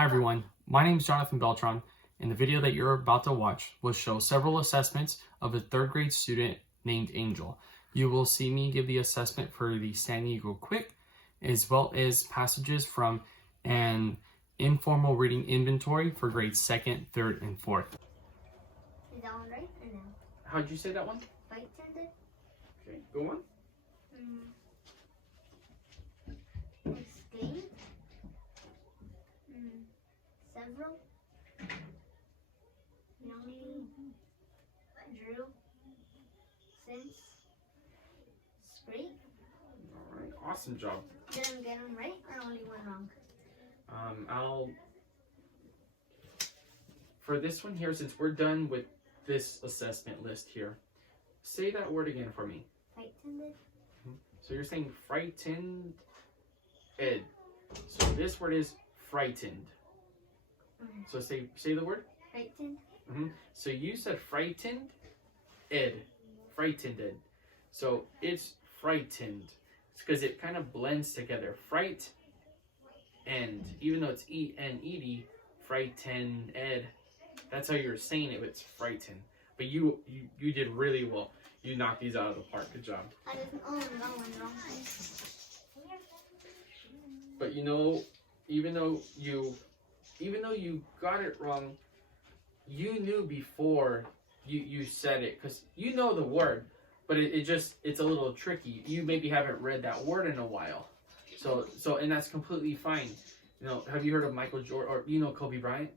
Hi everyone, my name is Jonathan Beltran, and the video that you're about to watch will show several assessments of a third grade student named Angel. You will see me give the assessment for the San Diego Quick, as well as passages from an informal reading inventory for grades 2nd, 3rd, and 4th. Is that one right or no? How'd you say that one? Right-handed. Okay, go on. Explain. Several. Young. Drew. Since. Scrape. Alright, awesome job. Did I get them right or only one wrong? For this one here, since we're done with this assessment list here, say that word again for me. Right-handed. So you're saying frightened ed. So this word is frightened. So say the word. Frightened. So you said frightened ed. Frightened ed. So it's frightened. It's because it kind of blends together. Fright and even though it's E-N-E-D, frightened ed. That's how you're saying it, but it's frightened. But you did really well. You knocked these out of the park. Good job. I didn't own one wrong. But you know, even though you got it wrong, you knew before you said it, because you know the word, but it's a little tricky. You maybe haven't read that word in a while. So and that's completely fine. You know, have you heard of Michael Jordan, or you know Kobe Bryant?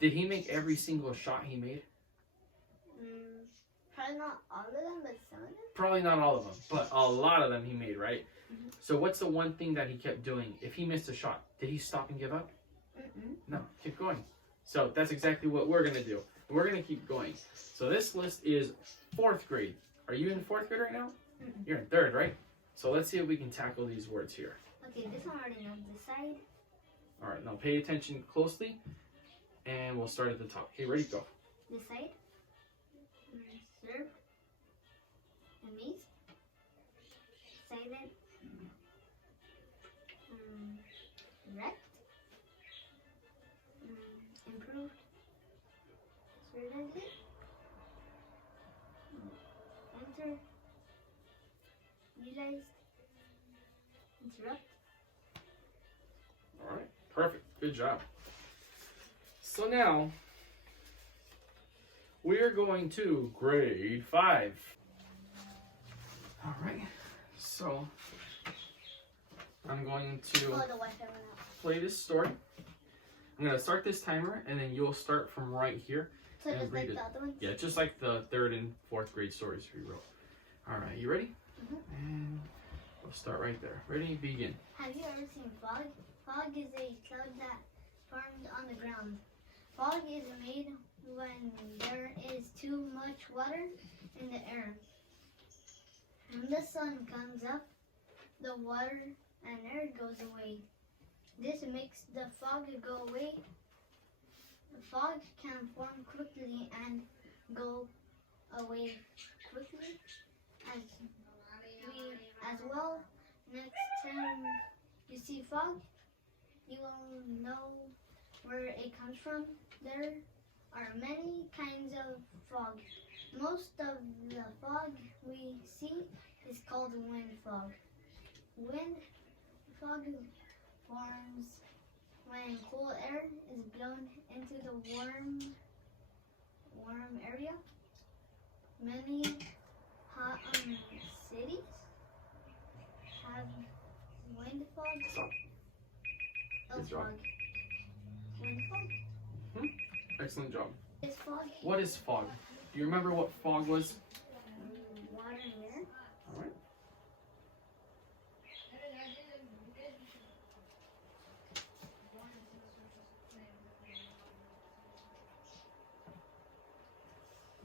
Did he make every single shot he made? Probably not all of them, but some of them. Probably not all of them, but a lot of them he made, right? So what's the one thing that he kept doing? If he missed a shot, did he stop and give up? No, keep going. So that's exactly what we're going to do. We're going to keep going. So this list is 4th grade. Are you in 4th grade right now? You're in 3rd, right? So let's see if we can tackle these words here. Okay, this one already knows. Decide. All right, now pay attention closely, and we'll start at the top. Okay, ready, go. Decide. Serve. Amaze. Silent. Wrecked. Improved. Certainly. Enter. Realized. Interrupt. All right, perfect. Good job. So now, we're going to grade 5. All right, so I'm going to play this story. I'm going to start this timer, and then you'll start from right here. So and just read like it. the other ones? Yeah, just like the 3rd and 4th grade stories we wrote. All right, you ready? And we'll start right there. Ready? Begin. Have you ever seen fog? Fog is a cloud that forms on the ground. Fog is made when there is too much water in the air. When the sun comes up, the water and air goes away. This makes the fog go away. The fog can form quickly and go away quickly as well. Next time you see fog, you will know where it comes from. There are many kinds of fog. Most of the fog we see is called wind fog. Wind fog forms when cool air is blown into the warm area. Many hot cities have wind fog. Good job. Fog. Wind fog. Excellent job. Is fog? What is fog? Do you remember what fog was? Water and air. All right.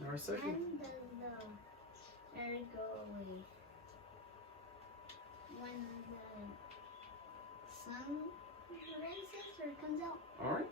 Now our second. When does the air go away? When the sun rises or comes out. All right.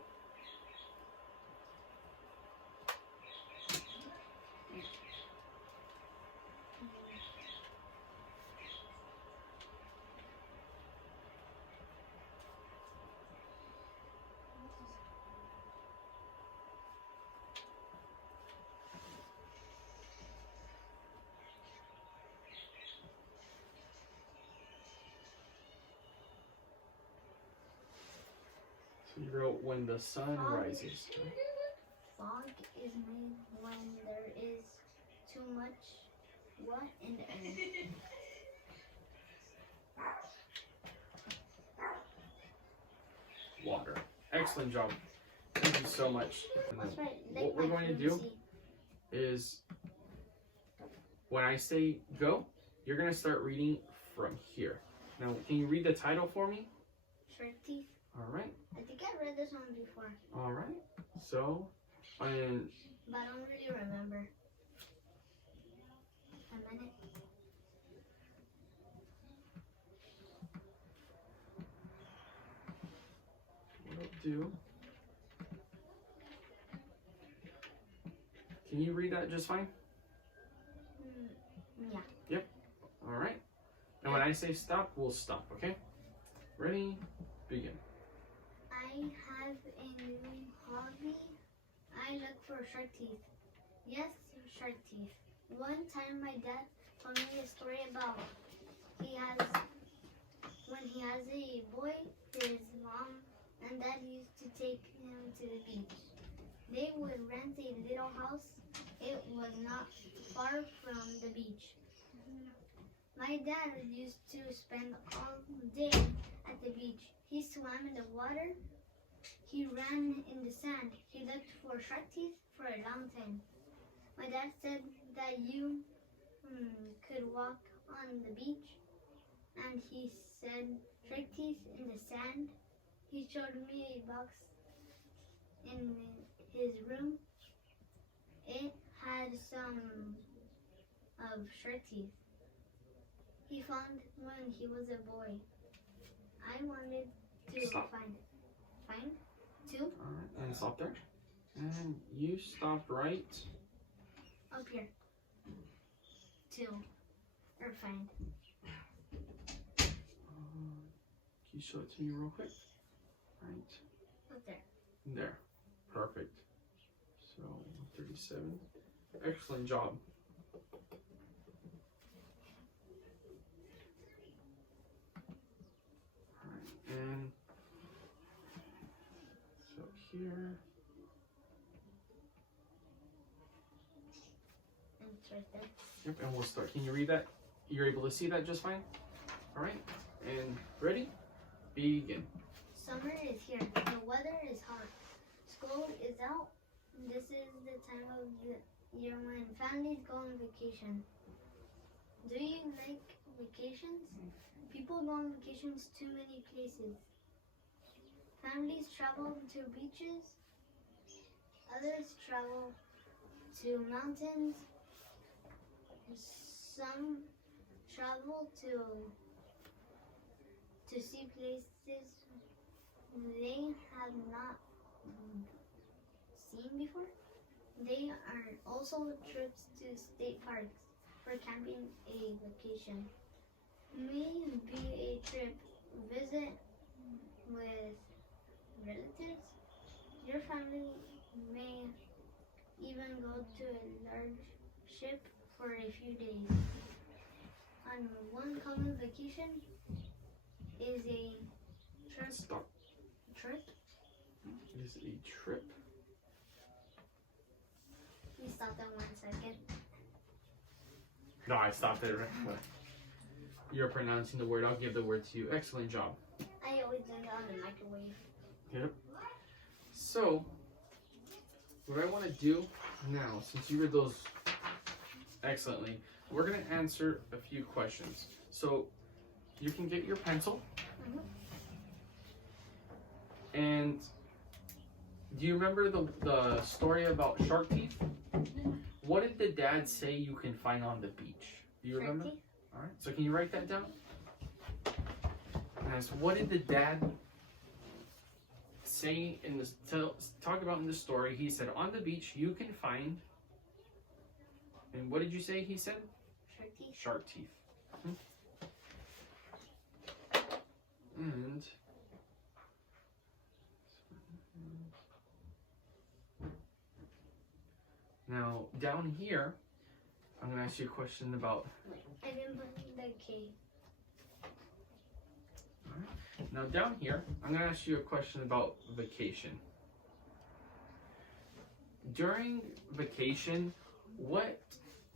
You wrote when the sun Fog. rises. Fog is made when there is too much what in the air? Water. Excellent job. Thank you so much. And That's then right. what we're going to do is when I say go, you're going to start reading from here. Now, can you read the title for me? Shark teeth. All right. I think I read this one before, All right. So, and but I don't really remember. A minute. what I'll do. Can you read that just fine? Yeah. All right. And when I say stop, we'll stop, okay? Ready? Begin. I have a new hobby. I look for shark teeth. Yes, shark teeth. One time my dad told me a story about when he has a boy, his mom and dad used to take him to the beach. They would rent a little house. It was not far from the beach. My dad used to spend all day at the beach. He swam in the water. He ran in the sand. He looked for shark teeth for a long time. My dad said that you could walk on the beach, and he said shark teeth in the sand. He showed me a box in his room. It had some of shark teeth he found when he was a boy. I wanted to Stop. find it. Find? Two? All right, and stop there. And you stopped right. Up here. Two. Or find. Can you show it to me real quick? Right Up there. there. Perfect. So 137. Excellent job. All right, and so here. And it's right there. Yep, and we'll start. Can you read that? You're able to see that just fine? All right, and ready? Begin. Summer is here. The weather is hot. School is out. This is the time of the year when families go on vacation. Do you like vacations? People go on vacations to many places. Families travel to beaches. Others travel to mountains. Some travel to see places they have not seen before. They are also trips to state parks for camping a vacation. Maybe a trip visit with relatives. Your family may even go to a large ship for a few days. On one common vacation is a trip. Stop. Trip? Is a trip. We stop that 1 second. No, I stopped it. You're pronouncing the word. I'll give the word to you. Excellent job. I always do it on the microwave. Yep. So, what I want to do now, since you read those excellently, we're going to answer a few questions. So, you can get your pencil. And do you remember the story about shark teeth? What did the dad say you can find on the beach? Do you remember? Turkey? All right. So can you write that down? As what did the dad say in this talk about in the story? He said on the beach you can find. And what did you say? He said Shark teeth. shark teeth. And now down here, I'm gonna ask you a question about. I didn't put the K. Now down here, I'm going to ask you a question about vacation. During vacation, what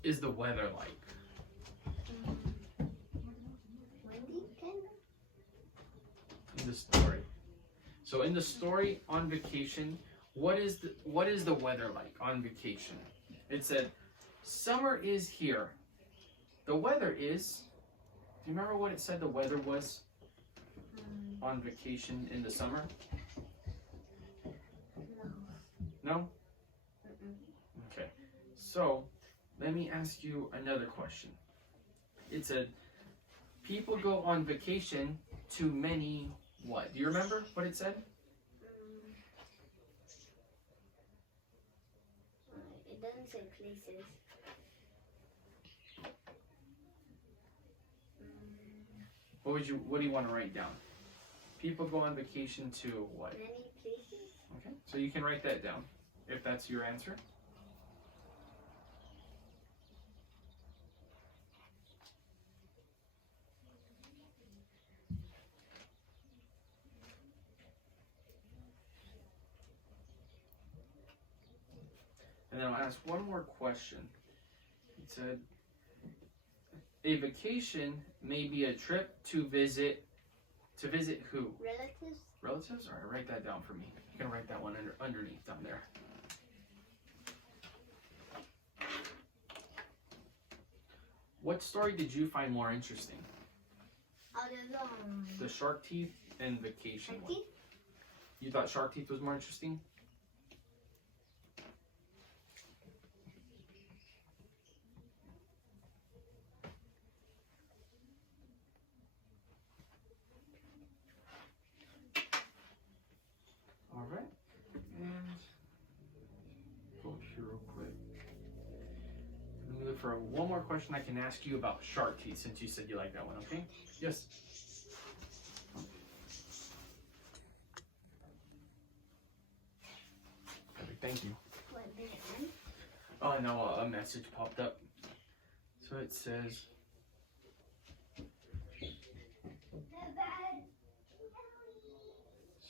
is the weather like? Windy, kind of. In the story. So in the story on vacation, what is the weather like on vacation? It said, summer is here. The weather is. Do you remember what it said the weather was on vacation in the summer? No. No? Okay. So let me ask you another question. It said, people go on vacation to many what? Do you remember what it said? It doesn't say places. What do you want to write down? People go on vacation to what? Many places. Okay, so you can write that down if that's your answer. And then I'll ask one more question. It said, a vacation may be a trip to visit who? Relatives. Relatives? All right, write that down for me. You can write that one underneath down there. What story did you find more interesting? The shark teeth and vacation one. You thought shark teeth was more interesting? All right. And go up here real quick. Let me look for one more question I can ask you about shark teeth since you said you like that one, okay? Yes. Perfect, thank you. What did it end? Oh no, a message popped up. So it says,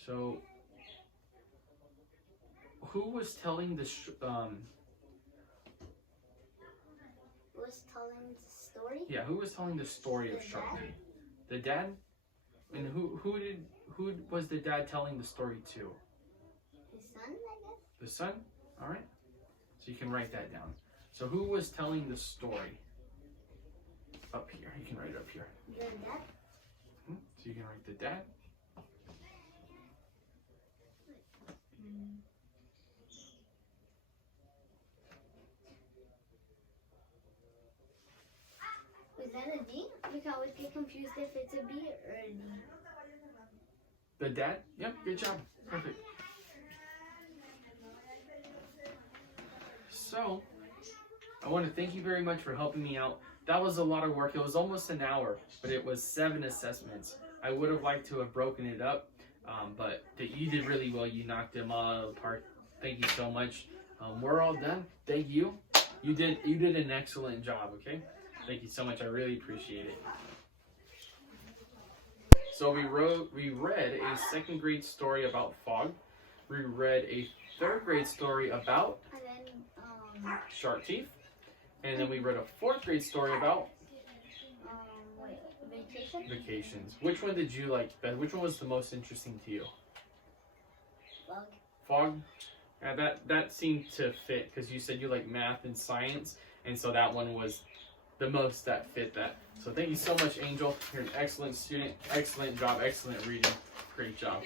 so who was telling the Was telling the story. yeah, who was telling the story of The Shark dad? Teeth? The dad? And who was the dad telling the story to? His son, I guess. The son? All right. So you can write that down. So who was telling the story? Up here. You can write it up here. The dad. So you can write the dad. Is that a D? We can always get confused if it's a B or a D. The dad? Yep, good job. Perfect. So, I want to thank you very much for helping me out. That was a lot of work. It was almost an hour, but it was 7 assessments. I would have liked to have broken it up, but you did really well. You knocked them all out of the park. Thank you so much. We're all done. Thank you. You did an excellent job, okay? Thank you so much. I really appreciate it. So we read a 2nd grade story about fog. We read a 3rd grade story about And then, shark teeth. And then we read a 4th grade story about vacation. vacations. Which one did you like best? Which one was the most interesting to you? Fog. Fog? Yeah, that seemed to fit because you said you like math and science. And so that one was the most that fit that. So thank you so much, Angel. You're an excellent student. Excellent job. Excellent reading. Great job.